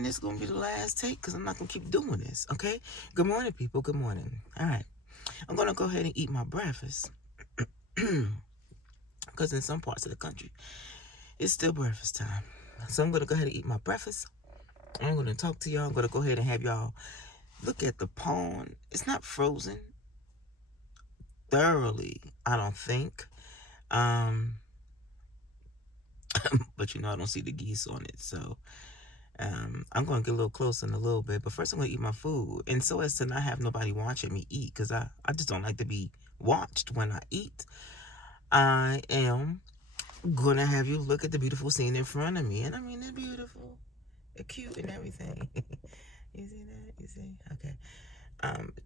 And it's going to be the last take because I'm not going to keep doing this, okay? Good morning, people. Good morning. All right. I'm going to go ahead and eat my breakfast because in some parts of the country, it's still breakfast time. So I'm going to go ahead and eat my breakfast. I'm going to talk to y'all. I'm going to go ahead and have y'all look at the pond. It's not frozen thoroughly, I don't think. Um, but I don't see the geese on it. So I'm going to get a little closer in a little bit. But first I'm going to eat my food. And so as to not have nobody watching me eat, because I just don't like to be watched when I eat, I am going to have you look at the beautiful scene in front of me. And I mean, they're beautiful. They're cute and everything. You see that? You see? Okay.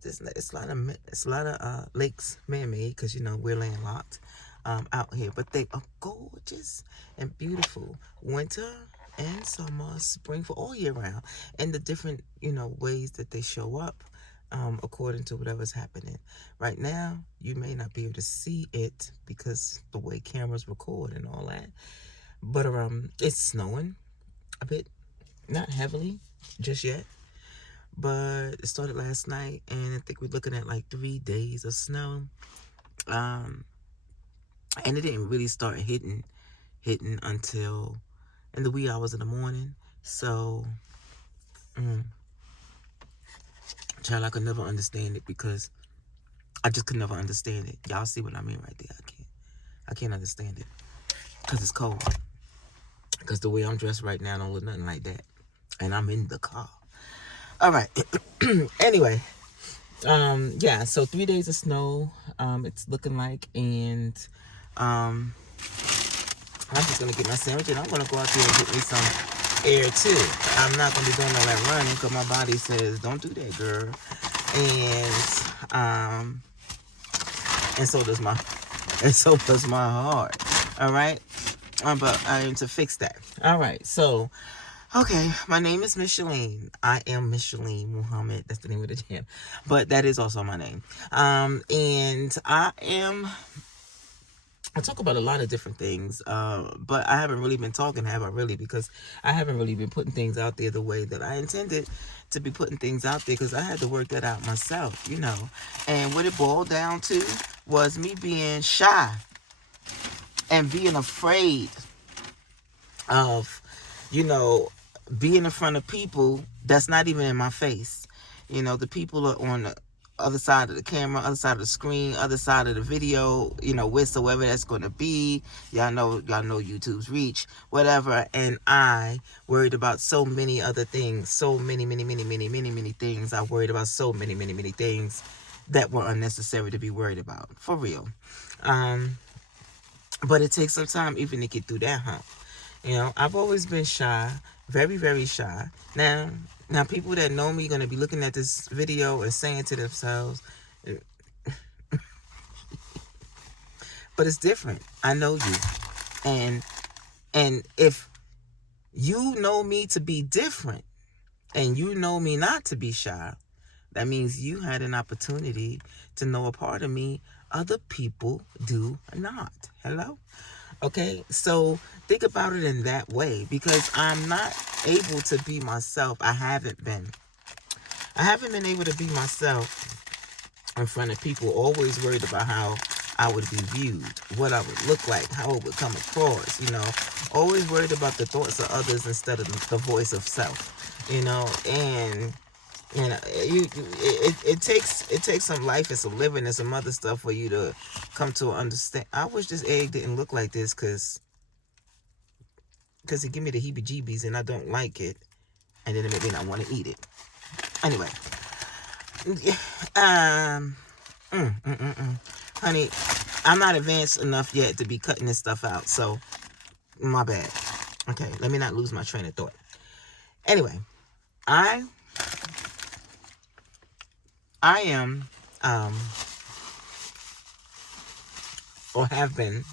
It's a lot of lakes man-made because we're landlocked out here, but they are gorgeous and beautiful, winter and summer, spring, for all year round, and the different ways that they show up according to whatever's happening. Right now, you may not be able to see it because the way cameras record and all that, but it's snowing a bit, not heavily just yet. But it started last night, and I think we're looking at like 3 days of snow. Um, and it didn't really start hitting until in the wee hours of the morning. So, child, I could never understand it because I just could never understand it. Y'all see what I mean right there? I can't understand it because it's cold. Because the way I'm dressed right now don't look nothing like that, and I'm in the car. All right. Anyway. Yeah, so 3 days of snow, it's looking like, and I'm just gonna get my sandwich, and I'm gonna go out there and get me some air too. I'm not gonna be doing all that running because my body says don't do that, girl, and and so does my heart. All right, but I am to fix that. All right, so. Okay, my name is Mecheline. I am Mecheline Muhammad. That's the name of the gym. But that is also my name. And I talk about a lot of different things, but I haven't really been talking, have I really? Because I haven't really been putting things out there the way that I intended to be putting things out there because I had to work that out myself, And what it boiled down to was me being shy and being afraid of, being in front of people that's not even in my face. The people are on the other side of the camera, other side of the screen, other side of the video, wheresoever that's going to be. Y'all know YouTube's reach, whatever. And I worried about so many other things, so many things. I worried about so many things that were unnecessary to be worried about, for real. But it takes some time even to get through that hump. I've always been shy, very, very shy. Now, people that know me are going to be looking at this video and saying to themselves, but it's different. I know you. And if you know me to be different and you know me not to be shy, that means you had an opportunity to know a part of me other people do not. Hello? Okay, so think about it in that way because I'm not able to be myself. I haven't been able to be myself in front of people, always worried about how I would be viewed, what I would look like, how it would come across, always worried about the thoughts of others instead of the voice of self, and it takes some life and some living and some other stuff for you to come to understand. I wish this egg didn't look like this because it give me the heebie-jeebies and I don't like it, and then it made me not want to eat it. Anyway, honey, I'm not advanced enough yet to be cutting this stuff out, so my bad. Okay, let me not lose my train of thought. Anyway, I am, or have been,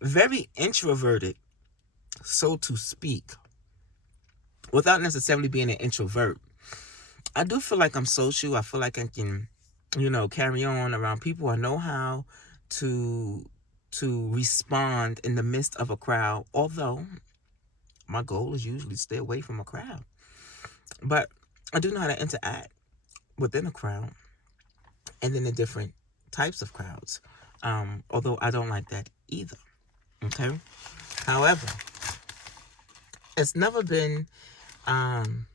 very introverted, so to speak, without necessarily being an introvert. I do feel like I'm social. I feel like I can, carry on around people. I know how to respond in the midst of a crowd. Although my goal is usually to stay away from a crowd. But I do know how to interact within a crowd and then the different types of crowds. Although I don't like that either. Okay. However, it's never been um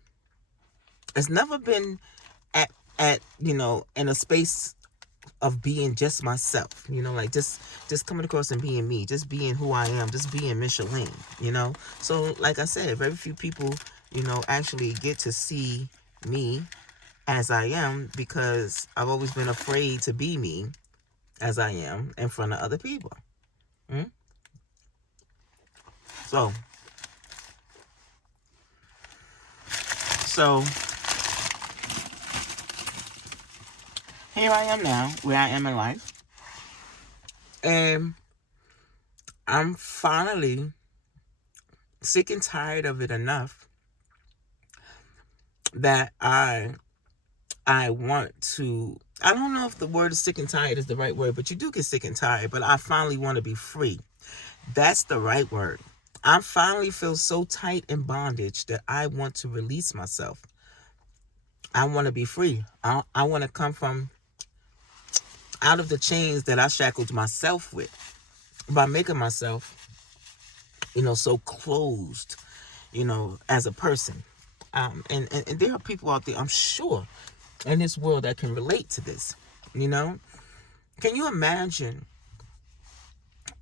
it's never been at in a space of being just myself, like just coming across and being me, just being who I am, just being Mecheline. So like I said, very few people, actually get to see me as I am because I've always been afraid to be me as I am in front of other people. Mm? So, so here I am now, where I am in life, and I'm finally sick and tired of it enough that I want to. I don't know if the word sick and tired is the right word, but you do get sick and tired. But I finally want to be free. That's the right word. I finally feel so tight in bondage that I want to release myself. I want to be free. I want to come from out of the chains that I shackled myself with by making myself, so closed, as a person. And there are people out there, I'm sure, in this world that can relate to this. Can you imagine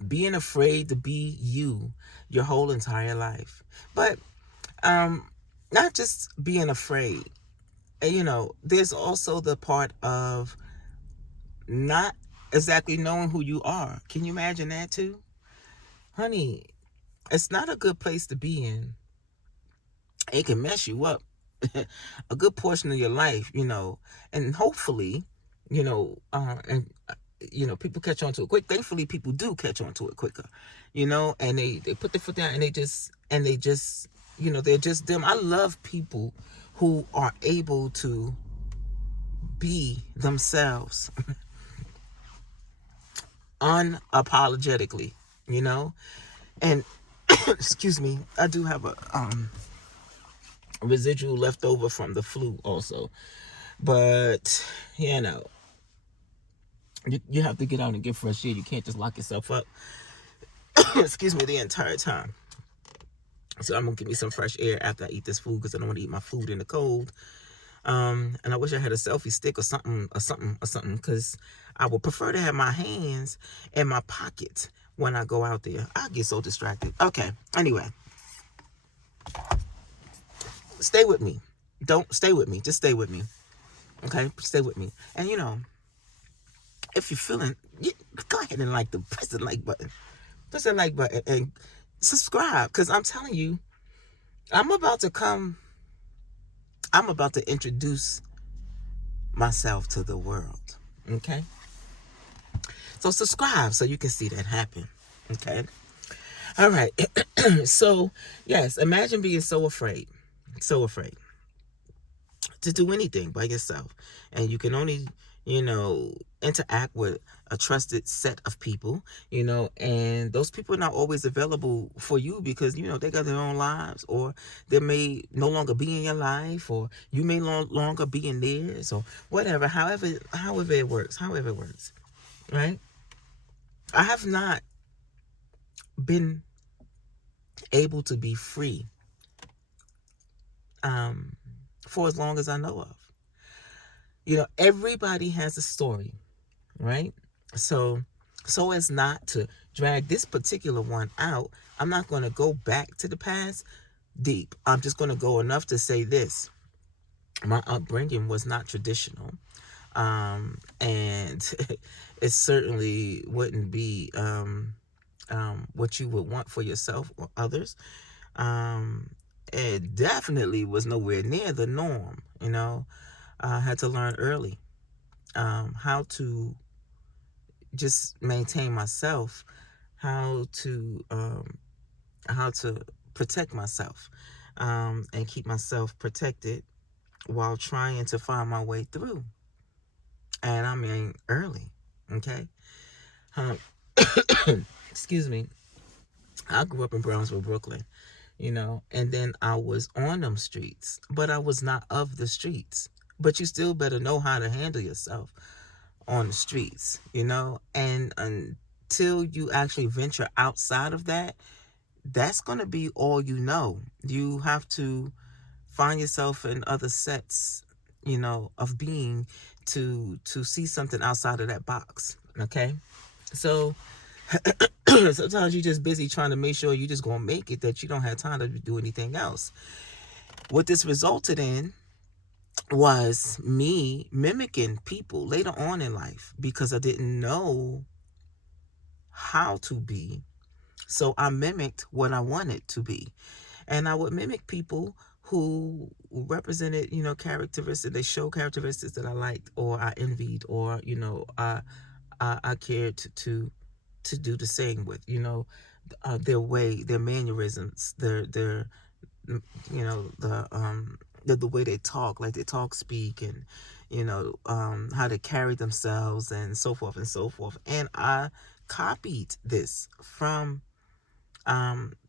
being afraid to be you your whole entire life? But not just being afraid. There's also the part of not exactly knowing who you are. Can you imagine that too? Honey, it's not a good place to be in. It can mess you up a good portion of your life, and hopefully, and people catch on to it quick. Thankfully, people do catch on to it quicker, and they put their foot down and they just they're just them. I love people who are able to be themselves unapologetically, and excuse me, I do have a residual left over from the flu also, but you have to get out and get fresh air. You can't just lock yourself up excuse me, the entire time. So I'm gonna give me some fresh air after I eat this food, because I don't want to eat my food in the cold. And I wish I had a selfie stick or something, because I would prefer to have my hands in my pocket when I go out there. I get so distracted. Okay, anyway, stay with me. Don't stay with me. Just stay with me. Okay, stay with me. And if you're feeling, go ahead and press the like button. Press the like button and subscribe, because I'm telling you, I'm about to introduce myself to the world. Okay? So subscribe so you can see that happen. Okay? All right. So, yes, imagine being so afraid to do anything by yourself. And you can only, interact with a trusted set of people, and those people are not always available for you because, they got their own lives, or they may no longer be in your life, or you may no longer be in theirs, or whatever, however it works, right? I have not been able to be free for as long as I know of. Everybody has a story, right? So as not to drag this particular one out, I'm not going to go back to the past deep. I'm just going to go enough to say this. My upbringing was not traditional. And it certainly wouldn't be what you would want for yourself or others. It definitely was nowhere near the norm. I had to learn early how to just maintain myself, how to protect myself, and keep myself protected while trying to find my way through. And I mean early. Okay. Um, excuse me. I grew up in Brownsville, Brooklyn. and then I was on them streets, but I was not of the streets. But you still better know how to handle yourself on the streets, and until you actually venture outside of that, that's going to be all you know. You have to find yourself in other sets, of being to see something outside of that box. Okay. So sometimes you're just busy trying to make sure you're just going to make it, that you don't have time to do anything else. What this resulted in was me mimicking people later on in life because I didn't know how to be. So I mimicked what I wanted to be. And I would mimic people who represented, characteristics. They show characteristics that I liked or I envied, or, I cared to do the same with, their way, their mannerisms, their the way they talk, like they talk, speak, and how they carry themselves, and so forth and so forth. And I copied this from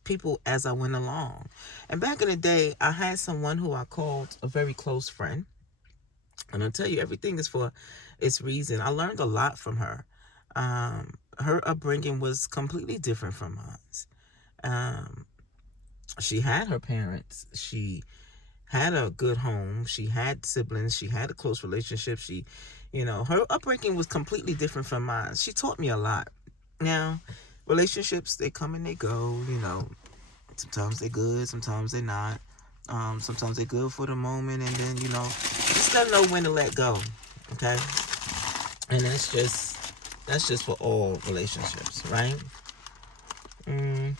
people as I went along. And back in the day, I had someone who I called a very close friend, and I'll tell you, everything is for its reason. I learned a lot from her. Her upbringing was completely different from mine. She had her parents. She had a good home. She had siblings. She had a close relationship. Her upbringing was completely different from mine. She taught me a lot. Now, relationships, they come and they go. Sometimes they're good, sometimes they're not. Sometimes they're good for the moment, and then just gotta know when to let go. Okay, and that's just for all relationships, right? Mm,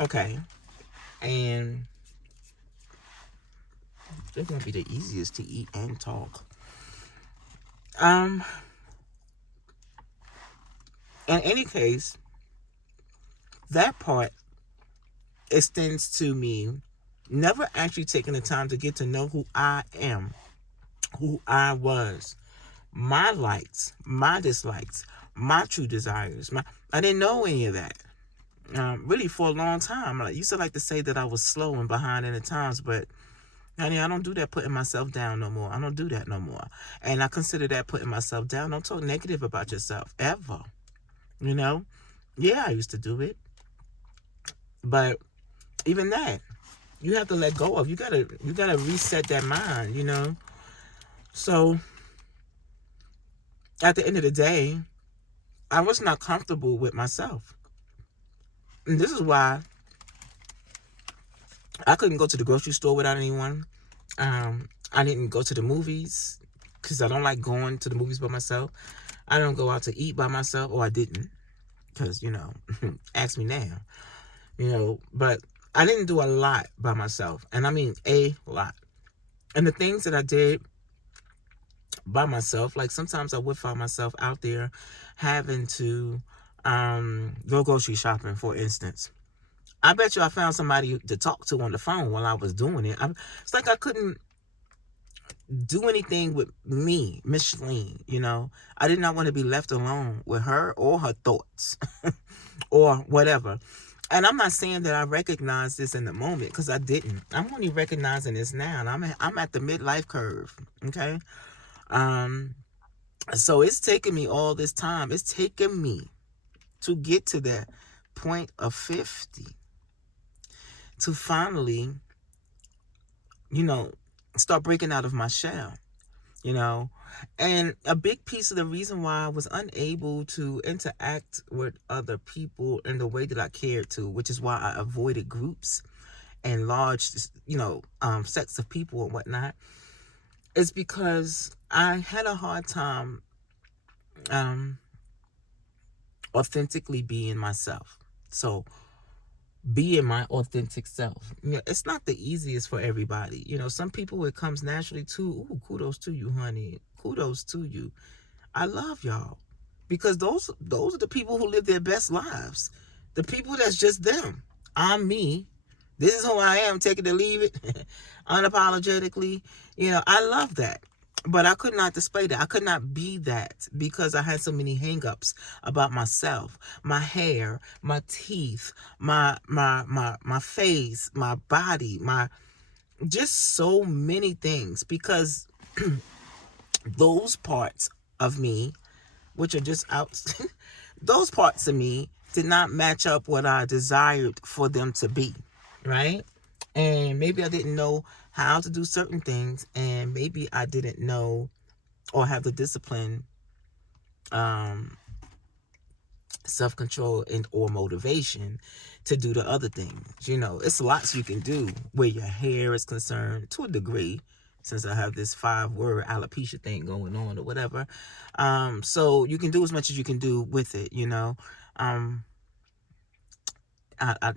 okay, and they're gonna be the easiest to eat and talk. Um, in any case, that part extends to me never actually taking the time to get to know who I am, who I was, my likes, my dislikes, my true desires. I didn't know any of that. Really, for a long time. I used to like to say that I was slow and behind in the times, but honey, I don't do that putting myself down no more. I don't do that no more. And I consider that putting myself down. Don't talk negative about yourself ever. You know? Yeah, I used to do it. But even that, you have to let go of. You gotta reset that mind. So at the end of the day, I was not comfortable with myself. And this is why I couldn't go to the grocery store without anyone. I didn't go to the movies because I don't like going to the movies by myself. I don't go out to eat by myself, or I didn't, because ask me now. But I didn't do a lot by myself, and I mean a lot. And the things that I did by myself, like sometimes I would find myself out there having to go grocery shopping, for instance. I bet you I found somebody to talk to on the phone while I was doing it. It's like I couldn't do anything with me, Mecheline. I did not want to be left alone with her or her thoughts or whatever. And I'm not saying that I recognized this in the moment, because I didn't. I'm only recognizing this now, and I'm at the midlife curve. Okay. Um. So it's taken me all this time. It's taken me to get to that point of 50 to finally, you know, start breaking out of my shell. you know and a big piece of the reason why I was unable to interact with other people in the way that I cared to, which is why I avoided groups and large sets of people and whatnot, is because I had a hard time um authentically being myself. So being my authentic self, it's not the easiest for everybody. Some people it comes naturally to. Ooh, kudos to you, honey. Kudos to you. I love y'all, because those are the people who live their best lives. The people that's just them. I'm me. This is who I am. Take it or leave it. Unapologetically. I love that. But I could not display that. I could not be that because I had so many hangups about myself, my hair, my teeth, my face, my body, my just so many things, because those parts of me, which are just out, those parts of me did not match up what I desired for them to be, right? And maybe I didn't know how to do certain things, and maybe I didn't know or have the discipline, um, self-control, and or motivation to do the other things. It's lots you can do where your hair is concerned, to a degree, since I have this 5-word alopecia thing going on or whatever. So you can do as much as you can do with it. um I, I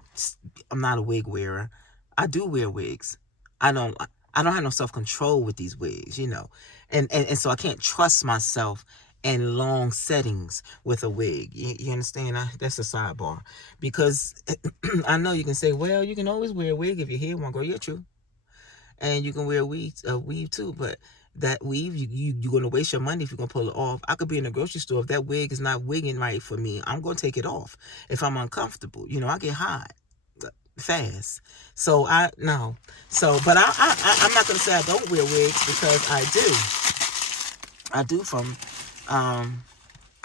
I'm not a wig wearer. I do wear wigs. I don't I don't have no self-control with these wigs, and so I can't trust myself in long settings with a wig. You understand? That's a sidebar, because I know you can say, well, you can always wear a wig if your hair won't grow. You're true, and you can wear a weave too, but that weave, you're gonna waste your money if you're gonna pull it off. I could be in a grocery store, if that wig is not wigging right for me, I'm gonna take it off if I'm uncomfortable. I get hot fast. So I no. So, but I'm not gonna say I don't wear wigs, because I do from um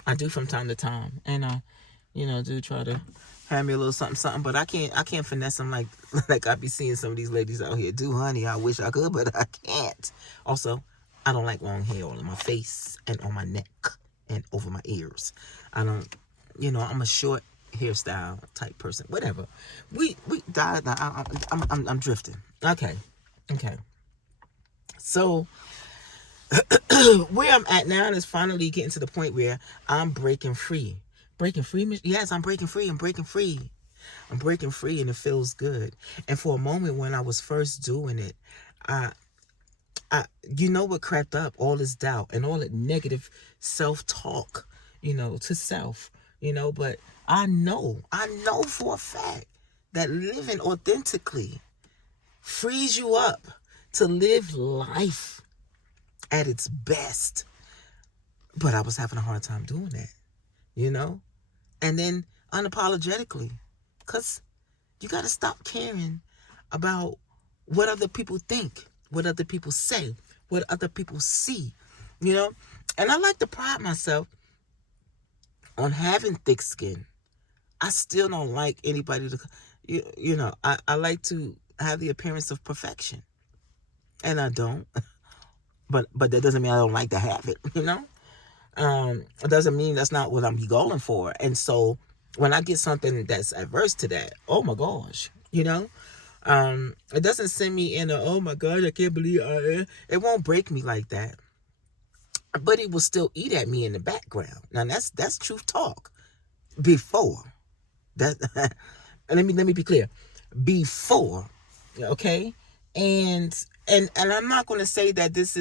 I do from time to time, and I do try to have me a little something something, but I can't finesse them like like I be seeing some of these ladies out here do, honey. I wish I could, but I can't. Also, I don't like long hair on my face and on my neck and over my ears. I don't. I'm a short hairstyle type person. Whatever. We died. I'm drifting. Okay. So where I'm at now is finally getting to the point where I'm breaking free. Breaking free? Yes, I'm breaking free. I'm breaking free. I'm breaking free, and it feels good. And for a moment when I was first doing it, I, what crept up? All this doubt and all that negative self-talk, to self, but I know for a fact that living authentically frees you up to live life at its best. But I was having a hard time doing that, you know? And then unapologetically, because you got to stop caring about what other people think, what other people say, what other people see, you know? And I like to pride myself on having thick skin. I still don't like anybody to, I like to have the appearance of perfection. And I don't. But that doesn't mean I don't like to have it, It doesn't mean that's not what I'm going for. And so when I get something that's adverse to that, oh my gosh, it doesn't send me in oh my God, I can't believe it won't break me like that. But it will still eat at me in the background. Now that's truth talk. Before that, let me be clear. Before, okay, and I'm not going to say that this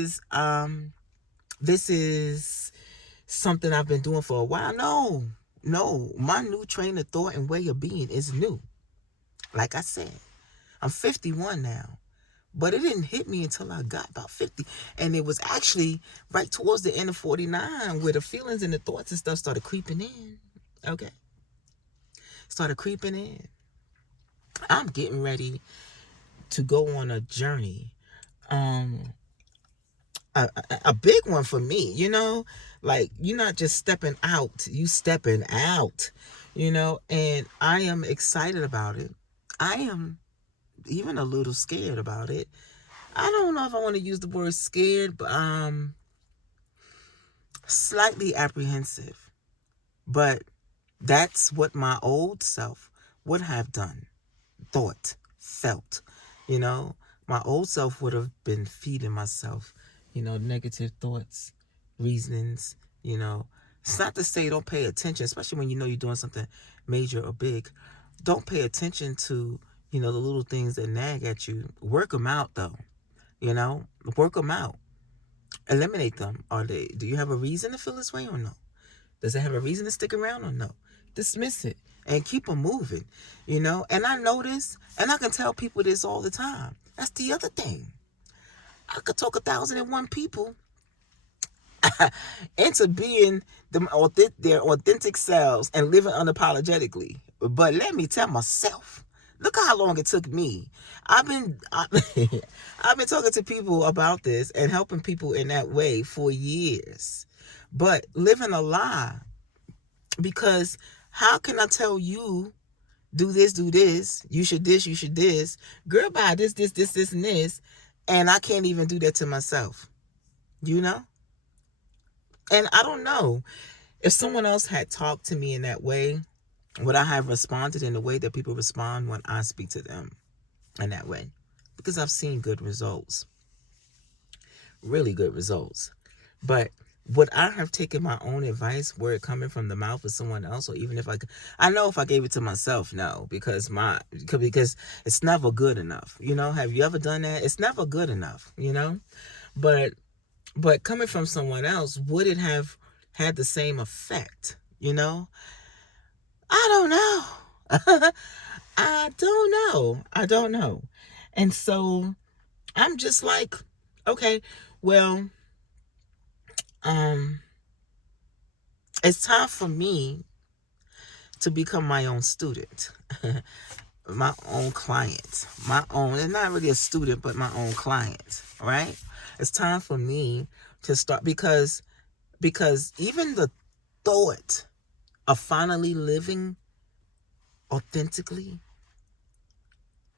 is something I've been doing for a while. No, my new train of thought and way of being is new. Like I said, I'm 51 now, but it didn't hit me until I got about 50. And it was actually right towards the end of 49 where the feelings and the thoughts and stuff started creeping in. Okay? Started creeping in. I'm getting ready to go on a journey. A big one for me, like you're not just stepping out, you stepping out, and I am excited about it. I am even a little scared about it. I don't know if I want to use the word scared, but slightly apprehensive. But that's what my old self would have done, thought, felt. My old self would have been feeding myself, negative thoughts, reasonings. It's not to say don't pay attention, especially when you're doing something major or big. Don't pay attention to, the little things that nag at you. Work them out, though. Work them out. Eliminate them. Do you have a reason to feel this way or no? Does it have a reason to stick around or no? Dismiss it and keep them moving, And I know this, and I can tell people this all the time. That's the other thing. I could talk 1,001 people, into being their authentic selves and living unapologetically. But let me tell myself, look how long it took me. I've been talking to people about this and helping people in that way for years, but living a lie. Because how can I tell you, do this, you should this, girl, buy this, and this, and I can't even do that to myself, you know? And I don't know. If someone else had talked to me in that way, would I have responded in the way that people respond when I speak to them in that way? Because I've seen good results, really good results. But would I have taken my own advice were it coming from the mouth of someone else, or even if I know if I gave it to myself, no, because it's never good enough. Have you ever done that? It's never good enough, But coming from someone else, would it have had the same effect? I don't know. I don't know. And so I'm just like, okay, well, it's time for me to become my own student, my own client, and not really a student, but my own client, right? It's time for me to start because even the thought of finally living authentically,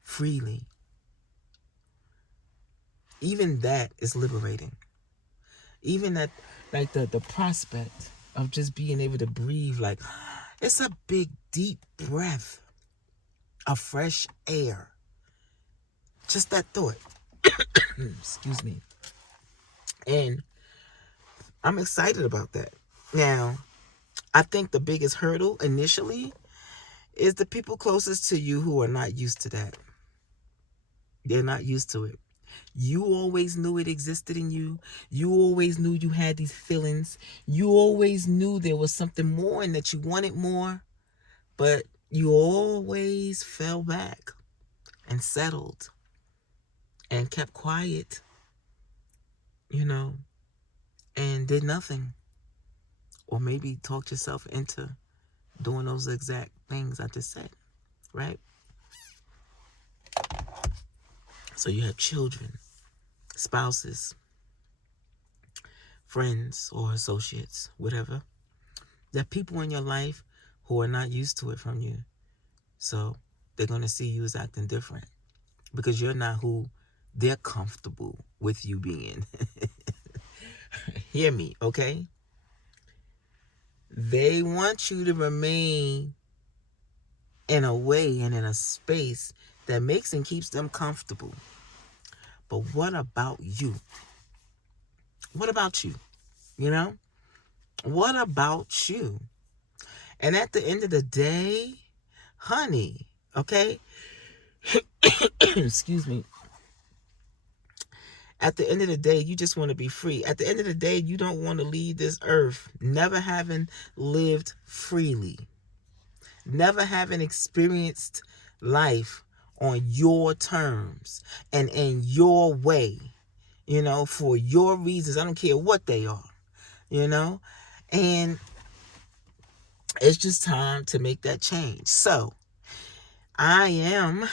freely, even that is liberating. Even that, like the prospect of just being able to breathe, like it's a big deep breath of fresh air. Just that thought. Excuse me. And I'm excited about that. Now, I think the biggest hurdle initially is the people closest to you who are not used to that. They're not used to it. You always knew it existed in you. You always knew you had these feelings. You always knew there was something more and that you wanted more. But you always fell back and settled and kept quiet, and did nothing. Or maybe talked yourself into doing those exact things I just said, right? So you have children, spouses, friends or associates, whatever. There are people in your life who are not used to it from you. So they're going to see you as acting different because you're not who they're comfortable with you being. Hear me, okay? They want you to remain in a way and in a space that makes and keeps them comfortable. But what about you? What about you? What about you? And at the end of the day, honey, okay? Excuse me. At the end of the day, you just want to be free. At the end of the day, you don't want to leave this earth never having lived freely, never having experienced life on your terms and in your way, for your reasons. I don't care what they are, and it's just time to make that change. So I am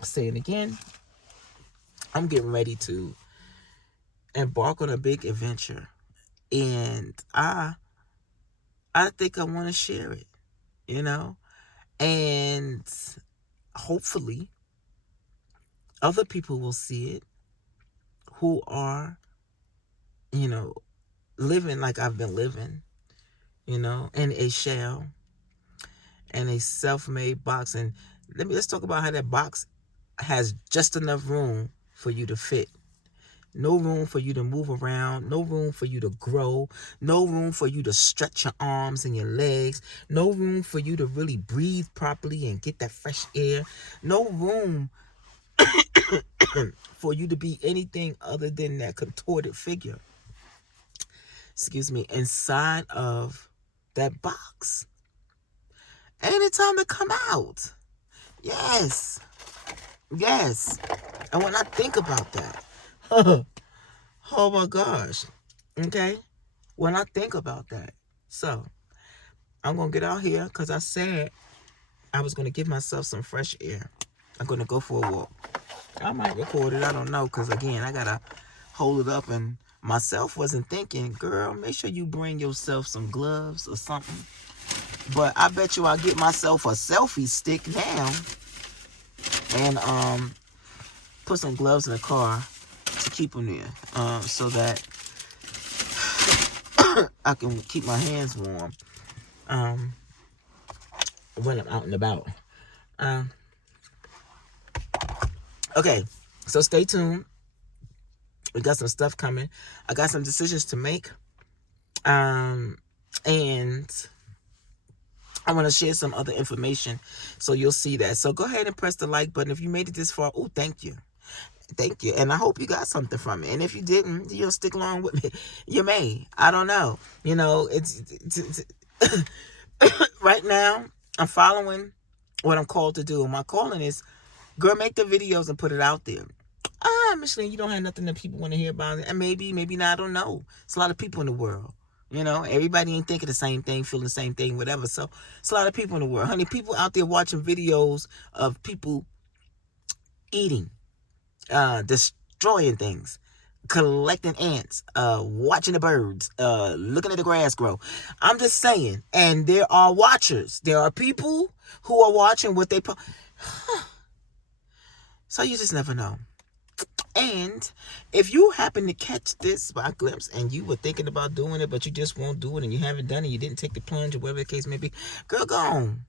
saying again, I'm getting ready to embark on a big adventure, and I think I want to share it, and hopefully other people will see it who are, living like I've been living, in a shell and a self-made box. And let's talk about how that box has just enough room for you to fit. No room for you to move around. No room for you to grow. No room for you to stretch your arms and your legs. No room for you to really breathe properly and get that fresh air. No room for you to be anything other than that contorted figure. Excuse me, inside of that box. Ain't it time to come out? Yes. Yes. And when I think about that, oh my gosh, Okay? When I think about that. So, I'm going to get out here because I said I was going to give myself some fresh air. I'm going to go for a walk. I might record it. I don't know because, again, I got to hold it up. And myself wasn't thinking, girl, make sure you bring yourself some gloves or something. But I bet you I'll get myself a selfie stick now and put some gloves in the car to keep them there so that I can keep my hands warm when I'm out and about. Okay, so stay tuned. We got some stuff coming. I got some decisions to make. And I want to share some other information so you'll see that. So go ahead and press the like button. If you made it this far, oh, thank you. Thank you. And I hope you got something from it. And if you didn't, you'll stick along with me. You may. I don't know. You know, it's right now, I'm following what I'm called to do. And my calling is, girl, make the videos and put it out there. Mecheline, you don't have nothing that people want to hear about. And maybe not, I don't know. It's a lot of people in the world. You know, everybody ain't thinking the same thing, feeling the same thing, whatever. So it's a lot of people in the world. Honey, people out there watching videos of people eating, destroying things, collecting ants, watching the birds, looking at the grass grow. I'm just saying. And there are watchers. There are people who are watching what they put. So you just never know. And if you happen to catch this by glimpse and you were thinking about doing it, but you just won't do it and you haven't done it, you didn't take the plunge or whatever the case may be, girl, go on.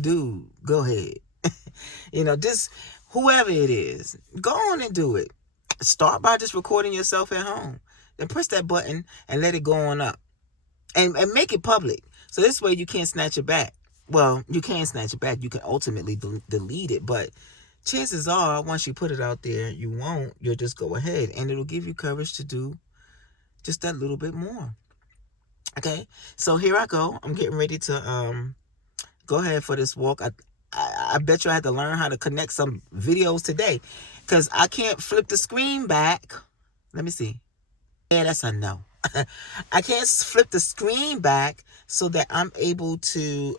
Dude, go ahead. You know, just whoever it is, go on and do it. Start by just recording yourself at home. Then press that button and let it go on up. And make it public. So this way you can't snatch it back. Well, you can snatch it back. You can ultimately delete it, but chances are, once you put it out there, you won't. You'll just go ahead, and it'll give you courage to do just that little bit more. Okay, so here I go. I'm getting ready to go ahead for this walk. I bet you I had to learn how to connect some videos today, because I can't flip the screen back. Let me see. Yeah, that's a no. I can't flip the screen back so that I'm able to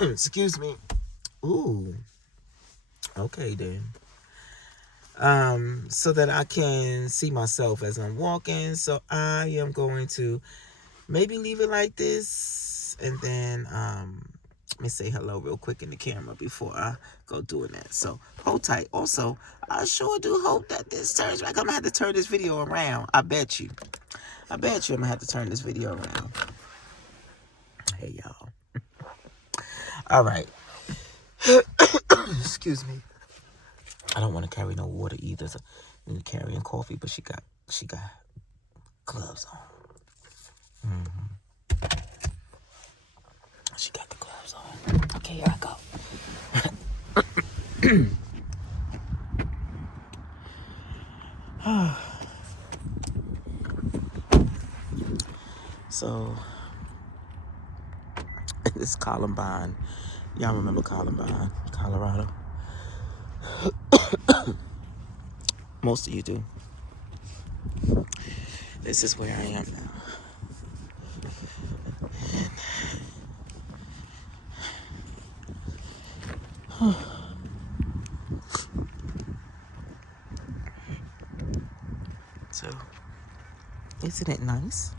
excuse me. Ooh. Okay then. So that I can see myself as I'm walking. So I am going to maybe leave it like this, and then let me say hello real quick in the camera before I go doing that. So hold tight. Also, I sure do hope that this turns back. I'm gonna have to turn this video around. I bet you I'm gonna have to turn this video around. Hey y'all. All right. Excuse me. I don't want to carry no water either. So I need to carry coffee, but she got gloves on. She got the gloves on. Okay, here I go. So this Columbine. Y'all remember Columbine, Colorado? Most of you do. This is where I am now. So, isn't it nice?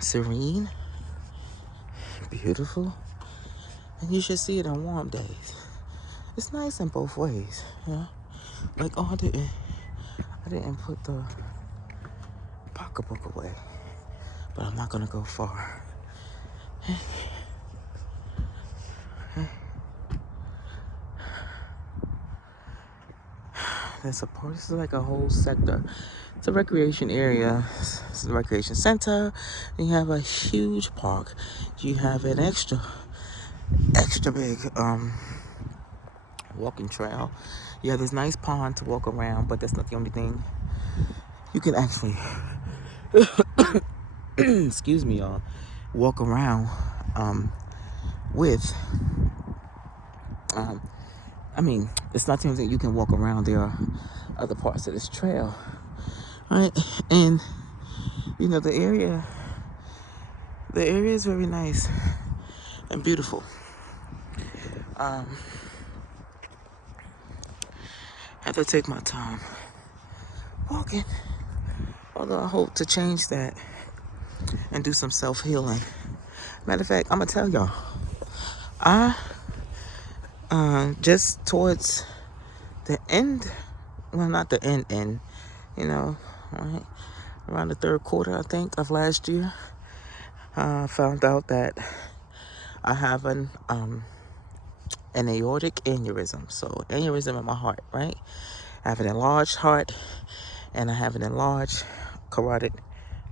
Serene, beautiful, and you should see it on warm days. It's nice in both ways, yeah. Like, oh, I didn't put the pocketbook away, but I'm not gonna go far. This is like a whole sector. It's a recreation area. It's a recreation center. And you have a huge park. You have an extra big walking trail. You have this nice pond to walk around, but that's not the only thing. You can actually excuse me, y'all, walk around with I mean, it's not the only thing you can walk around. There are other parts of this trail right? And the area is very nice and beautiful. I have to take my time walking, although I hope to change that and do some self-healing. Matter of fact, I'm gonna tell y'all, I just towards the end, well, not the end, right, around the third quarter, I think, of last year, I found out that I have an aortic aneurysm. So aneurysm in my heart, right? I have an enlarged heart and I have an enlarged carotid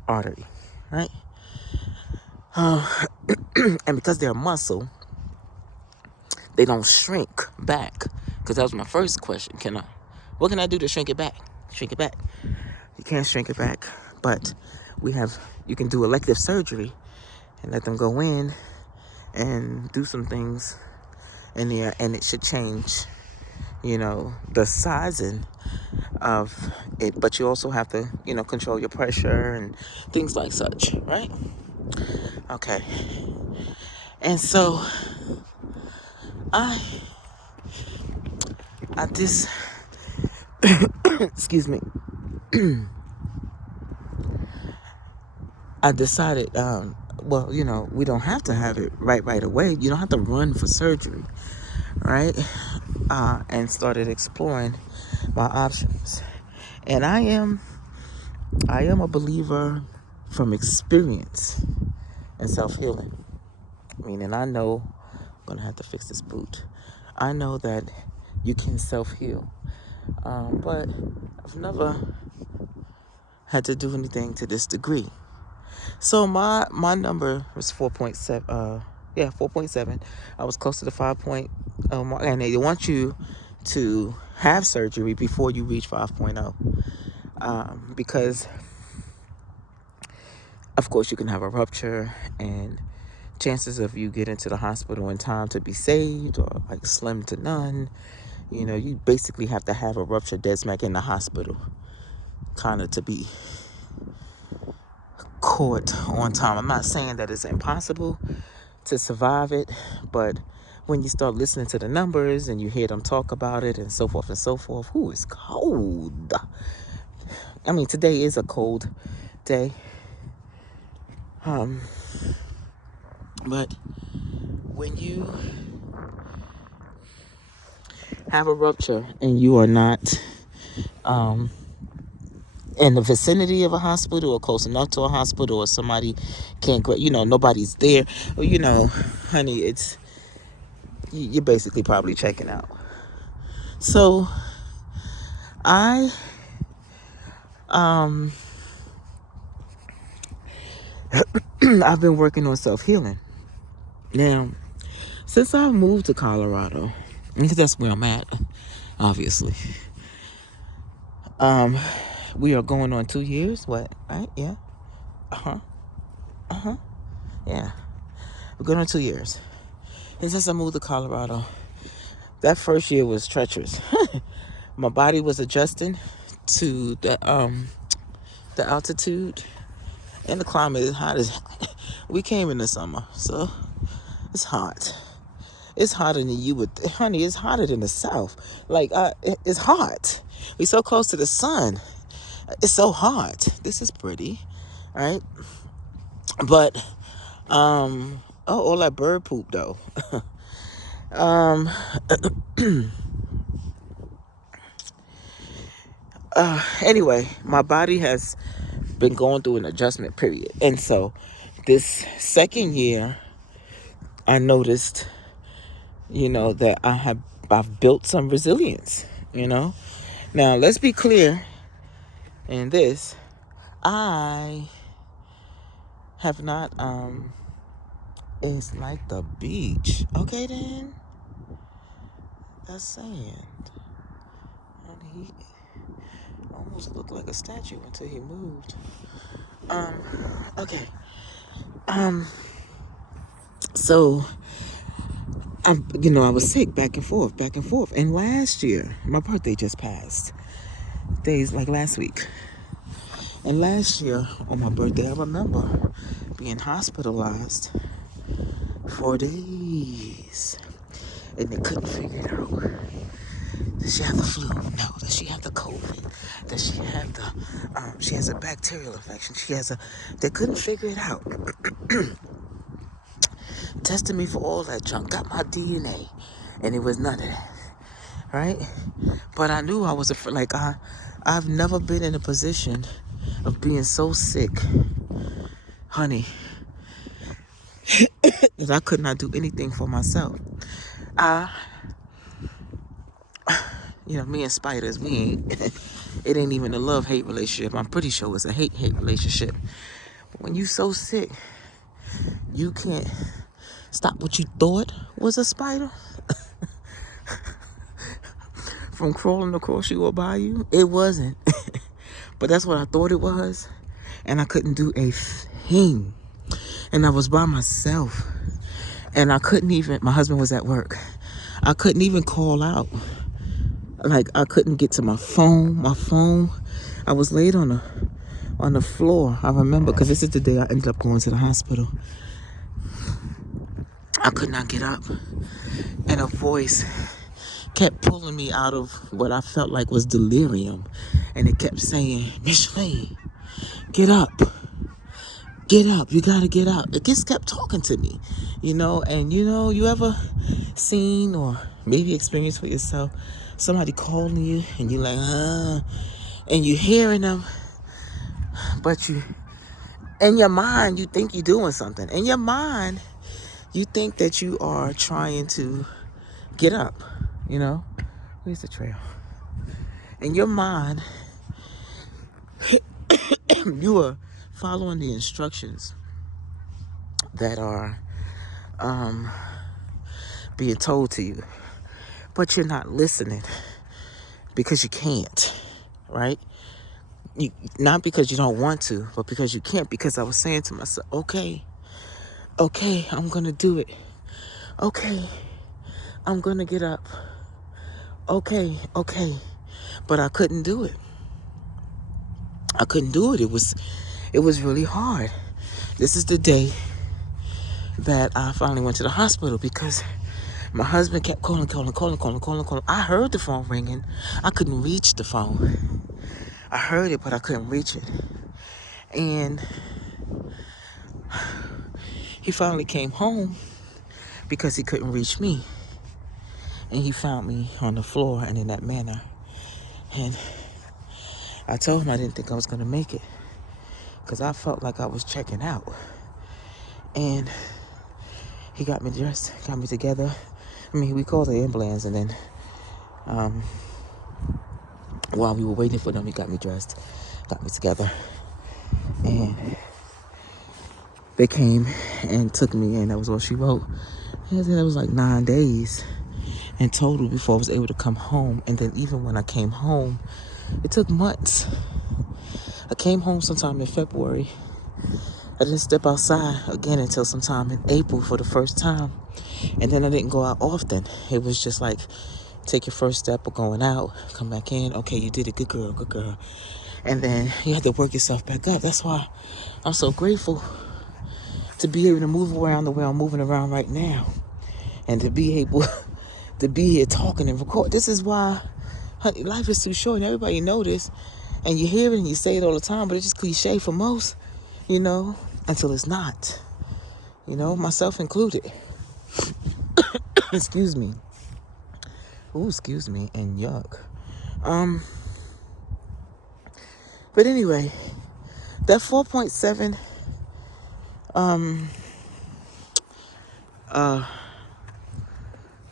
artery, right? And because they're a muscle, they don't shrink back. Because that was my first question. What can I do to shrink it back? Shrink it back. You can't shrink it back, but you can do elective surgery and let them go in and do some things in there, and it should change, the sizing of it. But you also have to, control your pressure and things like such, right? Okay. And so I this excuse me. I decided, we don't have to have it right away. You don't have to run for surgery, right? And started exploring my options. And I am a believer from experience and self-healing. Meaning I know I'm going to have to fix this boot. I know that you can self-heal. But I've never had to do anything to this degree. So my number was 4.7. 4.7. I was close to the 5 point mark, and they want you to have surgery before you reach 5.0, because of course you can have a rupture, and chances of you getting to the hospital in time to be saved are like slim to none. You basically have to have a rupture dead smack in the hospital, kind of, to be caught on time. I'm not saying that it's impossible to survive it, but when you start listening to the numbers and you hear them talk about it and so forth, it's cold. I mean, today is a cold day. But when you have a rupture and you are not in the vicinity of a hospital or close enough to a hospital, or somebody can't, nobody's there, well, honey, you're basically probably checking out. So I've been working on self-healing. Now, since I moved to Colorado, because that's where I'm at, obviously, we are going on 2 years. What? Right? Yeah. Yeah. We're going on 2 years. And since I moved to Colorado, that first year was treacherous. My body was adjusting to the altitude, and the climate is hot as we came in the summer, so it's hot. It's hotter than you would, honey. It's hotter than the South. Like, it's hot. We're so close to the sun. It's so hot. This is pretty, right? But all that bird poop though. Anyway, my body has been going through an adjustment period, and so this second year, I noticed, that I've built some resilience. Now let's be clear in this. I have not. It's like the beach. Okay, then. That's sand. And he almost looked like a statue until he moved. Okay. So, I was sick back and forth. And last year, my birthday just passed. Days like last week. And last year on my birthday, I remember being hospitalized for days. And they couldn't figure it out. Does she have the flu? No. Does she have the COVID? Does she have she has a bacterial infection. They couldn't figure it out. Tested me for all that junk. Got my DNA. And it was none of that. Right? But I knew I was I've never been in a position of being so sick, honey, that I could not do anything for myself. Me and spiders, we ain't, it ain't even a love-hate relationship. I'm pretty sure it's a hate-hate relationship. But when you so sick, you can't stop what you thought was a spider from crawling across you or by you. It wasn't. But that's what I thought it was. And I couldn't do a thing. And I was by myself. And I couldn't even, my husband was at work. I couldn't even call out. Like, I couldn't get to my phone. I was laid on the floor. I remember, because this is the day I ended up going to the hospital. I could not get up. And a voice kept pulling me out of what I felt like was delirium. And it kept saying, Mecheline, get up. Get up. You got to get up. It just kept talking to me, And, you ever seen or maybe experienced for yourself somebody calling you and you're like, and you're hearing them, but in your mind, you think you're doing something. In your mind, you think that you are trying to get up, Where's the trail? In your mind, you are following the instructions that are being told to you, but you're not listening because you can't, right? Not because you don't want to, but because you can't. Because I was saying to myself, okay, I'm gonna do it. Okay, I'm gonna get up. Okay, but I couldn't do it. It was really hard. This is the day that I finally went to the hospital because my husband kept calling. I heard the phone ringing. I couldn't reach the phone. I heard it, but I couldn't reach it. And he finally came home because he couldn't reach me. And he found me on the floor and in that manner. And I told him I didn't think I was going to make it because I felt like I was checking out. And he got me dressed, got me together. We called the ambulance, and then while we were waiting for them, he got me dressed, got me together. And they came and took me in. That was what she wrote. And then it was like 9 days in total before I was able to come home. And then even when I came home, it took months. I came home sometime in February. I didn't step outside again until sometime in April for the first time. And then I didn't go out often. It was just like, take your first step of going out, come back in. Okay, you did it. Good girl. And then you have to work yourself back up. That's why I'm so grateful to be able to move around the way I'm moving around right now. And to be able to be here talking and record. This is why, honey, life is too short, and everybody know this. And you hear it and you say it all the time, but it's just cliche for most, until it's not. Myself included. Excuse me. Ooh, excuse me, and yuck. But anyway, that 4.7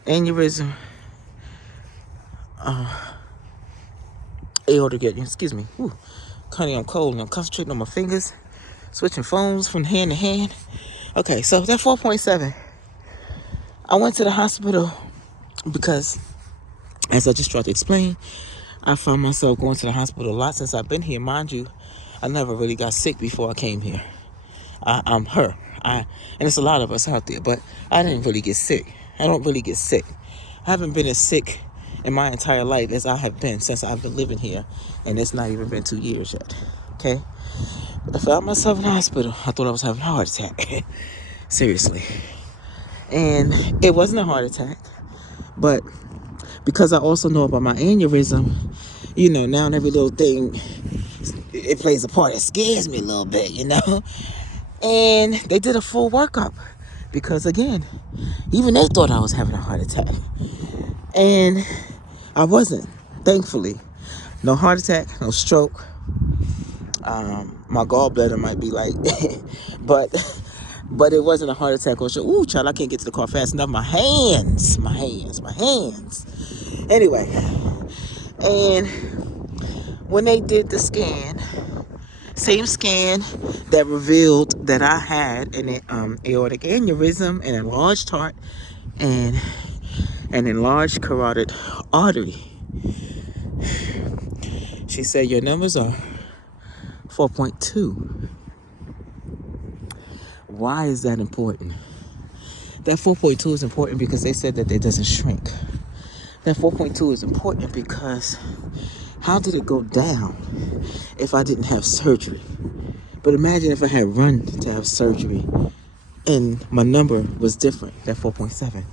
aneurysm aortic, excuse me. Ooh, honey, I'm cold and I'm concentrating on my fingers, switching phones from hand to hand. Okay, so that 4.7, I went to the hospital because, as I just tried to explain, I found myself going to the hospital a lot since I've been here. Mind you, I never really got sick before I came here. I'm her. And it's a lot of us out there, but I didn't really get sick. I don't really get sick. I haven't been as sick in my entire life as I have been since I've been living here, and it's not even been 2 years yet. Okay? I found myself in the hospital. I thought I was having a heart attack. Seriously. And it wasn't a heart attack. But because I also know about my aneurysm, now every little thing, it plays a part. It scares me a little bit. And they did a full workup. Because again, even they thought I was having a heart attack. And I wasn't, thankfully. No heart attack, no stroke. My gallbladder might be like, but it wasn't a heart attack or stroke. Ooh, child, I can't get to the car fast enough. My hands. Anyway, and when they did the scan, same scan that revealed that I had an aortic aneurysm, an enlarged heart, and an enlarged carotid artery. She said, your numbers are 4.2. Why is that important? That 4.2 is important because they said that it doesn't shrink. That 4.2 is important because how did it go down if I didn't have surgery? But imagine if I had run to have surgery and my number was different, that 4.7,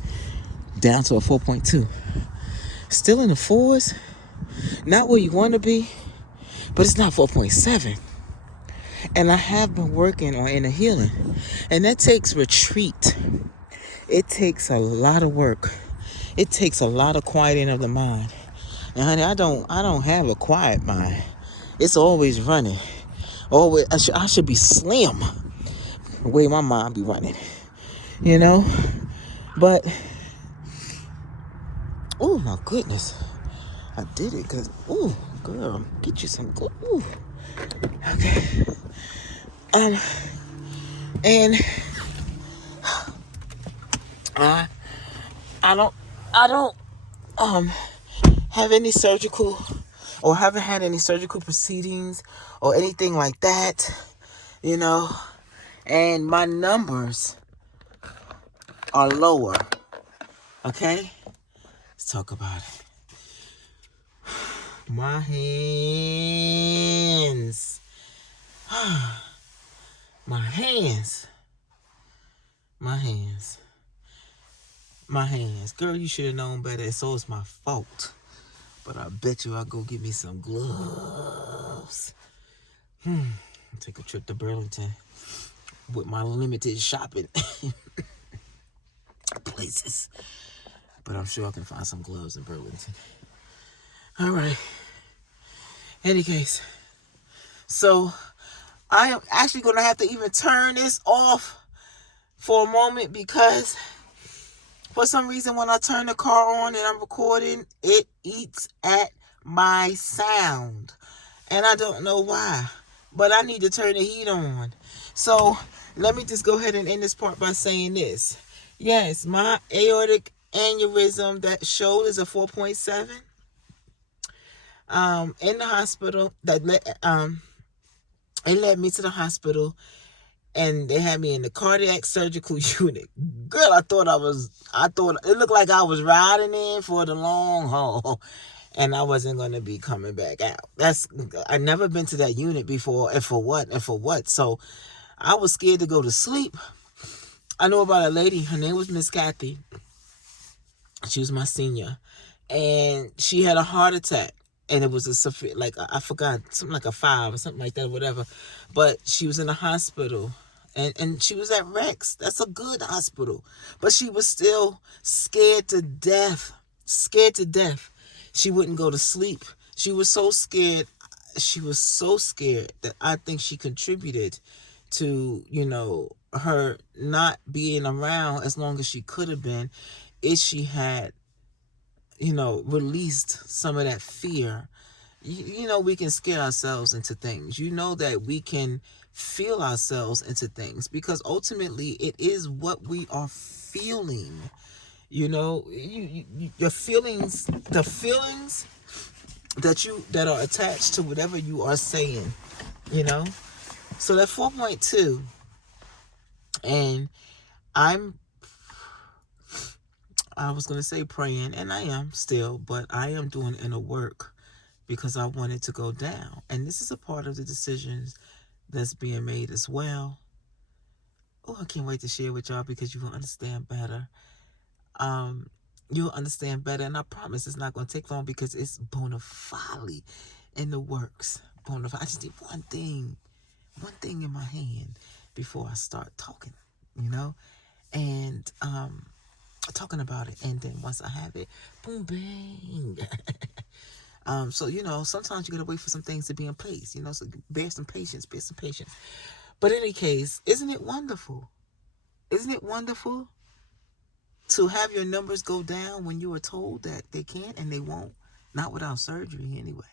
down to a 4.2. Still in the fours, not where you want to be, but it's not 4.7. And I have been working on inner healing, and that takes retreat. It takes a lot of work. It takes a lot of quieting of the mind. And honey, I don't have a quiet mind. It's always running. Always, I should be slim the way my mind be running, But oh my goodness, I did it because girl, get you some good. Okay. And I don't have any surgical or haven't had any surgical proceedings or anything like that, and my numbers are lower. Okay? Let's talk about it. My hands. My hands. My hands. My hands. Girl, you should have known better. So it's my fault. But I bet you I'll go get me some gloves. Take a trip to Burlington with my limited shopping places. But I'm sure I can find some gloves in Burlington. All right. Any case, so I am actually going to have to even turn this off for a moment because for some reason when I turn the car on and I'm recording, it eats at my sound. And I don't know why, but I need to turn the heat on. So let me just go ahead and end this part by saying this. Yes, my aortic aneurysm that showed is a 4.7. In the hospital, it led me to the hospital, and they had me in the cardiac surgical unit. Girl, I thought it looked like I was riding in for the long haul, and I wasn't going to be coming back out. I've never been to that unit before, and for what? So I was scared to go to sleep. I know about a lady, her name was Miss Kathy. She was my senior, and she had a heart attack. And it was I forgot, something like a 5 or something like that, or whatever. But she was in the hospital, and she was at Rex. That's a good hospital. But she was still scared to death. Scared to death. She wouldn't go to sleep. She was so scared. She was so scared that I think she contributed to, her not being around as long as she could have been if she had released some of that fear. We can scare ourselves into things. That we can feel ourselves into things because ultimately it is what we are feeling. Your feelings, the feelings that are attached to whatever you are saying, So that 4.2, and I was going to say praying, and I am still, but I am doing inner work because I want it to go down. And this is a part of the decisions that's being made as well. Oh, I can't wait to share with y'all because you will understand better. Um, you'll understand better, and I promise it's not going to take long because it's bona fide in the works. Bona fide. I just need one thing in my hand before I start talking, you know, and talking about it, and then once I have it, boom, bang. So sometimes you gotta wait for some things to be in place, so bear some patience, But in any case, isn't it wonderful? Isn't it wonderful to have your numbers go down when you are told that they can't and they won't? Not without surgery, anyway.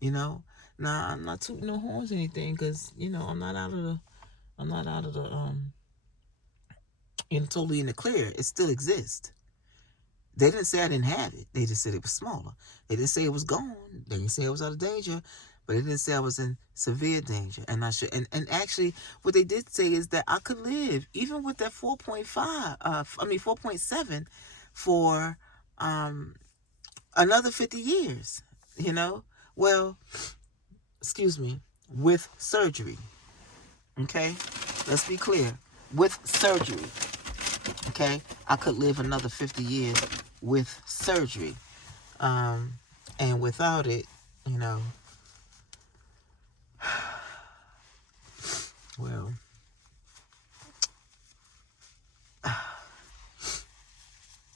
You know. Now I'm not tooting no horns or anything, because I'm not out of the totally in the clear. It still exists. They didn't say I didn't have it. They just said it was smaller. They didn't say it was gone. They didn't say I was out of danger, but they didn't say I was in severe danger. And I should. And actually, what they did say is that I could live even with that 4.7 for another 50 years. Well, excuse me, with surgery. Okay, let's be clear. With surgery. Okay, I could live another 50 years with surgery. And without it, well,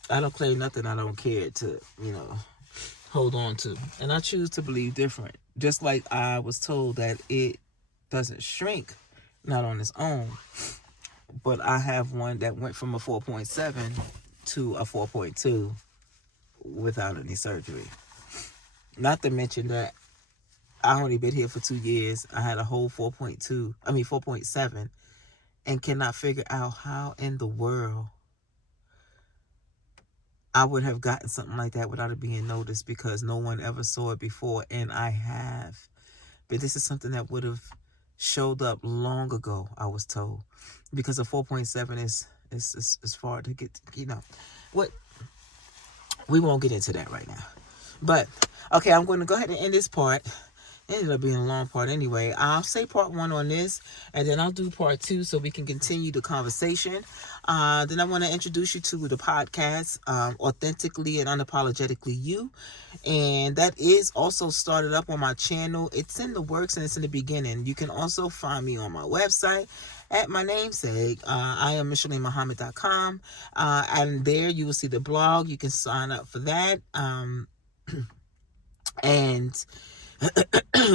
I don't claim nothing I don't care to, hold on to. And I choose to believe different. Just like I was told that it doesn't shrink, not on its own. But I have one that went from a 4.7 to a 4.2 without any surgery. Not to mention that I only been here for 2 years. I had a whole 4.7, and cannot figure out how in the world I would have gotten something like that without it being noticed, because no one ever saw it before, and I have. But this is something that would have showed up long ago, I was told, because a 4.7 is far to get. What? We won't get into that right now. But okay, I'm going to go ahead and end this part. It ended up being a long part anyway. I'll say part 1 on this, and then I'll do part 2 so we can continue the conversation. Then I want to introduce you to the podcast, Authentically and Unapologetically You. And that is also started up on my channel. It's in the works and it's in the beginning. You can also find me on my website at my namesake. I am MechelineMuhammad.com. And there you will see the blog. You can sign up for that. And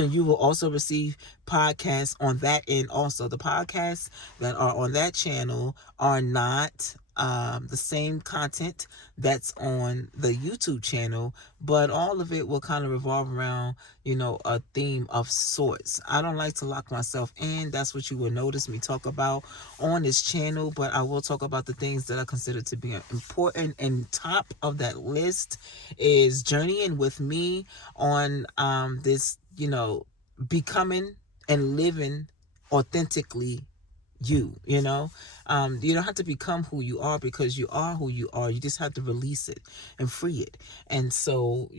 you will also receive podcasts on that end. Also, the podcasts that are on that channel are not the same content that's on the YouTube channel, but all of it will kind of revolve around, a theme of sorts. I don't like to lock myself in. That's what you will notice me talk about on this channel, but I will talk about the things that I consider to be important. And top of that list is journeying with me on this, becoming and living authentically you. You don't have to become who you are, because you are who you are. You just have to release it and free it. And so,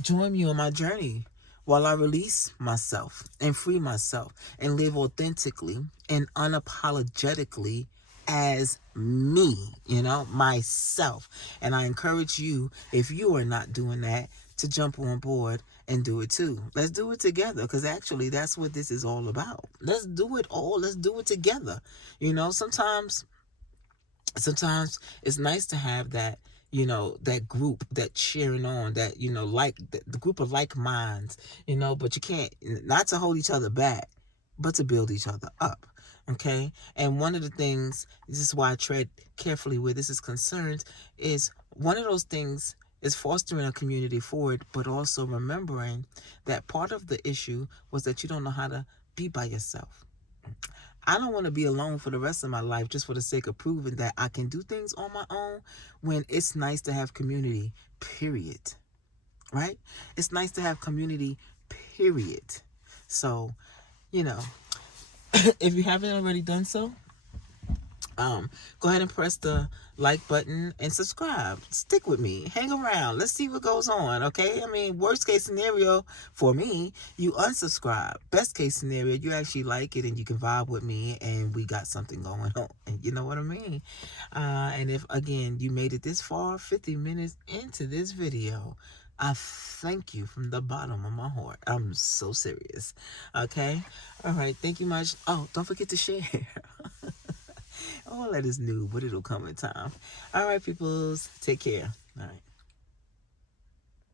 join me on my journey while I release myself and free myself and live authentically and unapologetically as me, myself. And I encourage you, if you are not doing that, to jump on board and do it too. Let's do it together, because actually that's what this is all about. Let's do it all. Let's do it together. Sometimes it's nice to have that, that group, that cheering on, that, like the group of like minds, but you can't, not to hold each other back, but to build each other up. Okay. And one of the things, this is why I tread carefully where this is concerned, is one of those things is fostering a community forward, but also remembering that part of the issue was that you don't know how to be by yourself. I don't want to be alone for the rest of my life just for the sake of proving that I can do things on my own, when it's nice to have community, period. Right? It's nice to have community, period. So, if you haven't already done so, Go ahead and press the like button and subscribe. Stick with me. Hang around. Let's see what goes on, okay? I mean, worst case scenario for me, you unsubscribe. Best case scenario, you actually like it and you can vibe with me and we got something going on. And you know what I mean? And if, again, you made it this far, 50 minutes into this video, I thank you from the bottom of my heart. I'm so serious. Okay? All right. Thank you much. Oh, don't forget to share. All that is new, but it'll come in time. All right, peoples. Take care. All right.